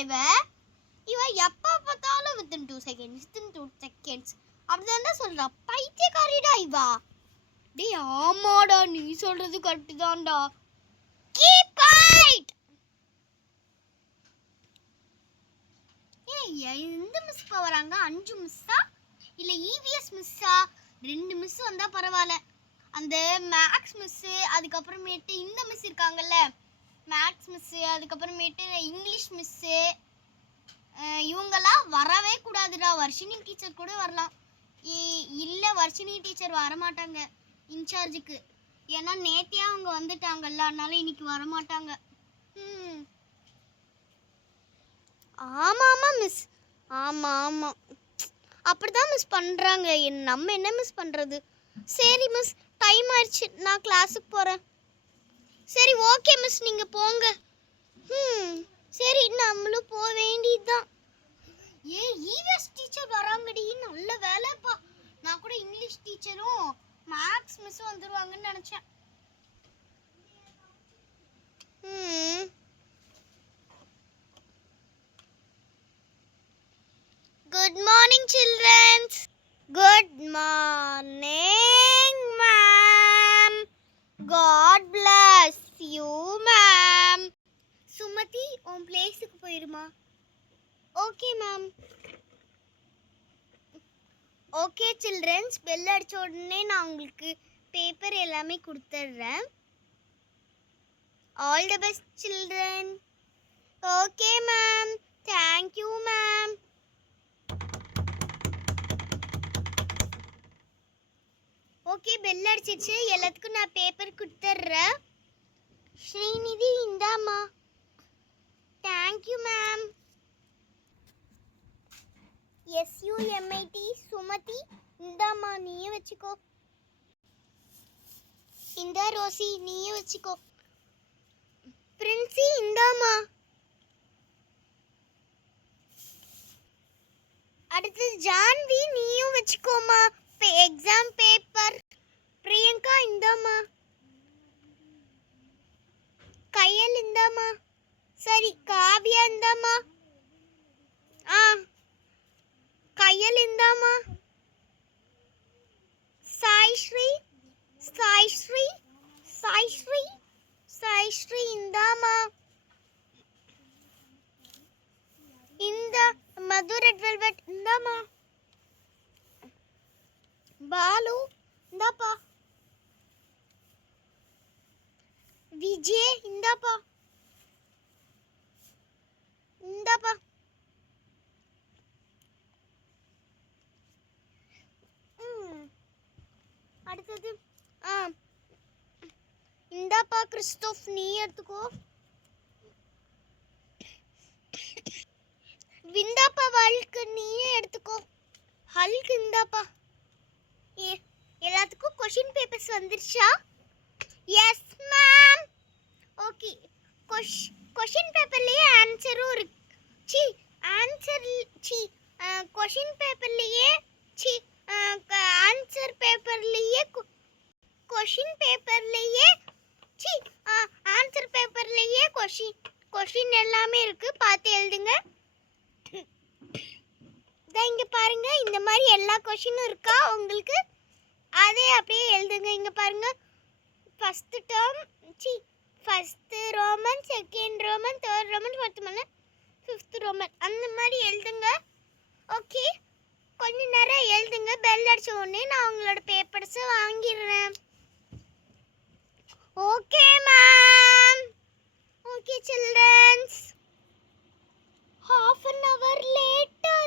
இவ எப்ப பார்த்தாலும் within 2 seconds within 2 seconds அப்படிதான் சொல்றா. பைத்தியக்காரிடா இவா. டேய் ஆமாடா, நீ சொல்றது கரெக்ட் தான்டா. Keep quiet. ஏய் எந்த மிஸ் வராங்க? 5 மிஸ்ஸா இல்ல இவிஎஸ் மிஸ்ஸா? 2 மிஸ் வந்தா பரவாயில்ல. அந்த மேக்ஸ் மிஸ், அதுக்கு அப்புறமேட்டு இந்த மிஸ் இருக்காங்கல்ல, மேக்ஸ் மிஸ், அதுக்கு அப்புறமேட்டு இங்கிலீஷ் மிஸ், இவங்கெல்லாம் வரவே கூடாதுடா. வர்ஷினி டீச்சர் கூட வரலாம். இல்ல வர்ஷினி டீச்சர் வர மாட்டாங்க இன்சார்ஜுக்கு. ஏன்னா நேத்தியா அவங்க வந்துட்டாங்கல்ல, அதனால இன்னைக்கு வர மாட்டாங்க. ஆமா ஆமா மிஸ், ஆமா ஆமா அப்படிதான் மிஸ் பண்றாங்க. நம்ம என்ன மிஸ் பண்றது? சரி மிஸ், டைம் ஆயிடுச்சு, நான் கிளாஸுக்கு போறேன். சரி ஓகே மிஸ், நீங்க போங்க. சரி நம்மளும் போக வேண்டியதுதான். இவிஎஸ் டீச்சர் வராங்கடி, நல்ல வேலைப்பா. நான் கூட இங்கிலீஷ் டீச்சரும் மேக்ஸ் மிஸ்ஸும் வந்துருவாங்கன்னு நினைச்சேன். Good morning childrens. Good morning ma'am. God bless you ma'am. Sumathi உன் பிளேஸ்க்கு போயிருமா? Okay ma'am. Okay childrens, bell அடிச்ச உடனே நான் உங்களுக்கு பேப்பர் எல்லாமே கொடுத்துட்றேன். All the best children. Okay ma'am, thank you ma'am. Okay bell அடிச்சிச்சு, எல்லாத்துக்கும் நான் பேப்பர் கொடுத்துட்றேன். ஸ்ரீநிதி இந்தாம்மா. Thank you ma'am. SUMIT Sumathi இந்தாம்மா, நீயே வச்சுக்கோ. இந்த ரோசி நீயே வச்சுக்கோ. பிரின்சி இந்தாம்மா. அடுத்து ஜான்வி நீயும் வச்சுக்கோமா எக்ஸாம் பேப்பர். பிரியங்கா இந்தாம்மா. கையல் இந்தாம்மா. சரி காவியா இந்தாம்மா. கையல் இந்தாம்மா. சாய்ஸ்ரீ சாய்ஸ்ரீ சாய்ஸ்ரீ சாய்ஸ்ரீ இந்தாம்மா. இந்த மது ரெட் வெல்வெட் இந்தாம்மா. பாலு இந்தாப்பா. விஜய் இந்தாப்பா. இந்தாப்பா. அடுத்தது இந்தாப்பா கிறிஸ்டோஃப், நீ எடுத்துக்கோ. விந்தாப்பா ஹல்க் நீயே எடுத்துக்கோ. ஹல்க் இந்தாப்பா. எல்லாத்துக்கும் क्वेश्चन பேப்பர்ஸ் வந்துருச்சா? Yes ma'am. ஓகே, क्वेश्चन பேப்பர்லயே ஆன்சரும் இருக்கு. क्वेश्चन பேப்பர்லயே ஆன்சர் பேப்பர்லயே क्वेश्चन பேப்பர்லயே ஆன்சர் பேப்பர்லயே क्वेश्चन எல்லாமே இருக்கு, பார்த்து எழுதுங்க. இங்க பாருங்க, இந்த மாதிரி எல்லா क्वेश्चनும் இருக்கா உங்களுக்கு? அதே அப்படியே எழுதுங்க. இங்க பாருங்க, first term first Roman, second Roman, third Roman, fourth Roman, fifth Roman, அந்த மாதிரி எழுதுங்க. ஓகே, கொஞ்ச நேரம் எழுதுங்க. பெல் அடிச்ச உடனே நான் உங்களோட பேப்பர்ஸ் வாங்கிடுறேன். Okay ma'am. Okay childrens. half an hour later.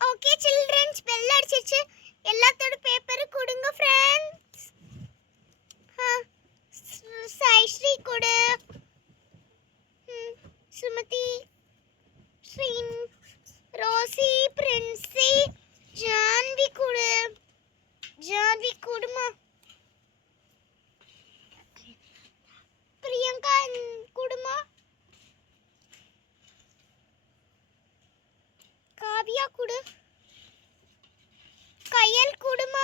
Okay childrens, bell அடிச்சிச்சு. எல்லாத்தோட பேப்பர் கொடுங்க फ्रेंड्स. சாய்ஸ்ரீ கொடு. சுமதி, ஸ்ரீன், ரோசி, பிரின்சி, ஜான்வி கொடு. ஜான்வி கொடுமா. பிரியங்கா கொடுமா. காவியா கொடு. கையல் கொடுமா.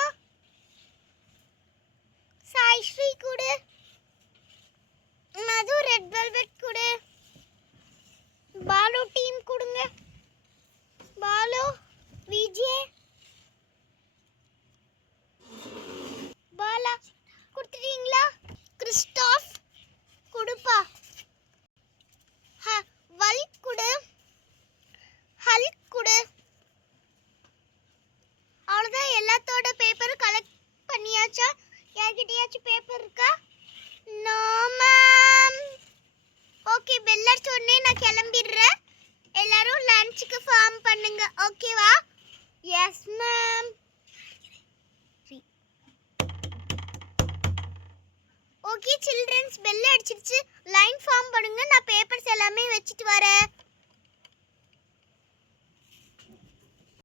அடிச்சாச்சா? யார்கிட்டயாச்சும் பேப்பர் இருக்கா? No ma'am. ஓகே, பெல் அடிச்ச உடனே நான் கிளம்பிடுறேன். எல்லாரும் லஞ்சுக்கு ஃபார்ம் பண்ணுங்க, ஓகேவா? Yes ma'am. Okay childrens, bell அடிச்சிருச்சு. லைன் ஃபார்ம் பண்ணுங்க. நான் பேப்பர்ஸ் எல்லாமே வச்சுட்டு வரேன்.